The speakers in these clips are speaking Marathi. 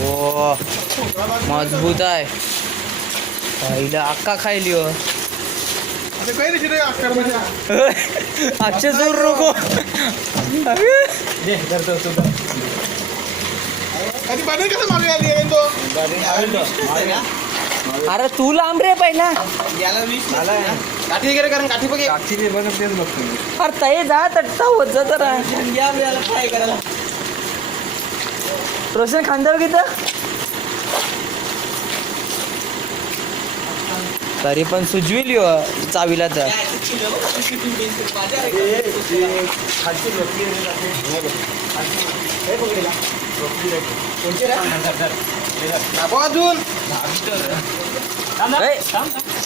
ओ मजबूत आहे पहिला अक्का खायली हो अक्षय जोर रोको अरे तू लांब रे पहिला अरे तय जा तट्टा होत जा तर रोशन खांद्यावर घेतं तरी पण सुजविली हो चावीला तर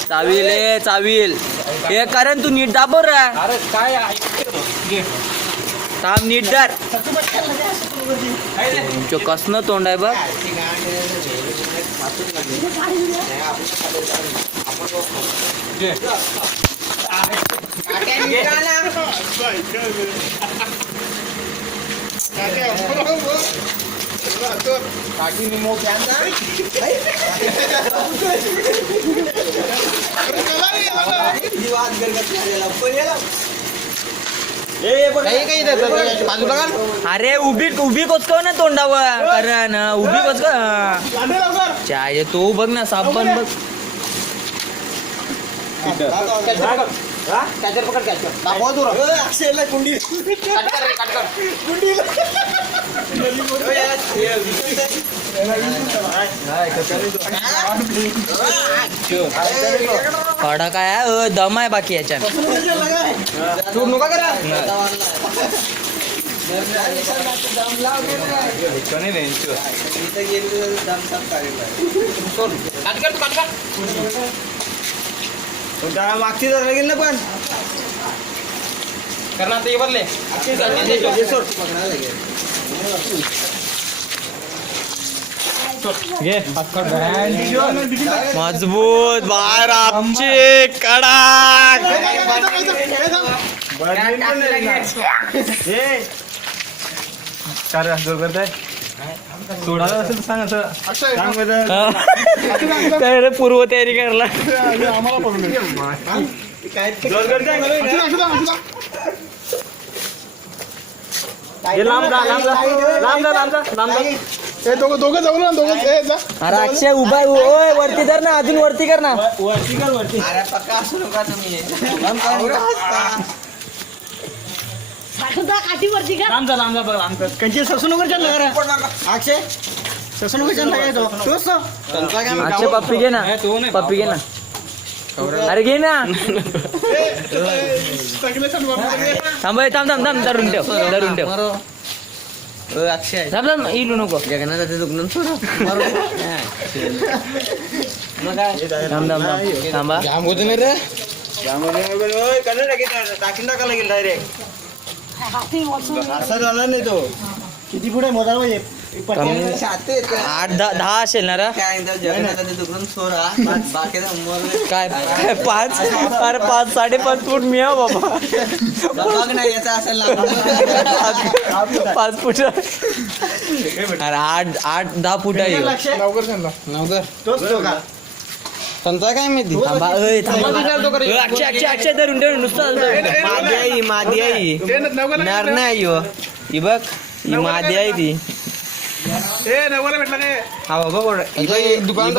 चावील चावील हे कारण तू नीट दाबव रा थांब नीट दार तुमचं कसनं तोंड आहे बघ अरे उभी उभी कोचकव ना तोंडावर कारण उभी कोचकव चाय तो बघ ना साप पण बघ कॅचर पकड कॅचर दाखवा तू अक्षयला कुंडी काढा काय दम आहे बाकी याच्यात नका करा मागची जर लागेल ना पण करणार ते बरले मजबूत बाहेर आमचे कडा सोडायला असेल सांग असं पूर्व तयारी करायला दोघं जाऊ ना दोघं अरे अक्षय उभा ओय वरती धर ना अजून वरती कर ना वरती कर वरती अक्षय पप्पी घे ना पप्पी घे ना अरे घे ना थांब थांब थांब थांब धरून ठेव अक्षय थांब थांब इलू नको जगन्नाथाचं दुखणं थांब थांब थांबा जाम होत नाही रे टाकीन टाकायला लागेल डायरेक्ट असा जाणार नाही तो किती पुढे मोजायला पाहिजे 8-10 असेल ना रा काय 5 अरे 5-5.5 फूट मी आहे बाबा 5 फूट अरे 8-10 फूट आहे त्यांचा काय माहिती अक्षय धरून ठेव नुसतं मादी आई नर नाही ही बघ ही मादी आहे ती भेटला हा बाबा दुकान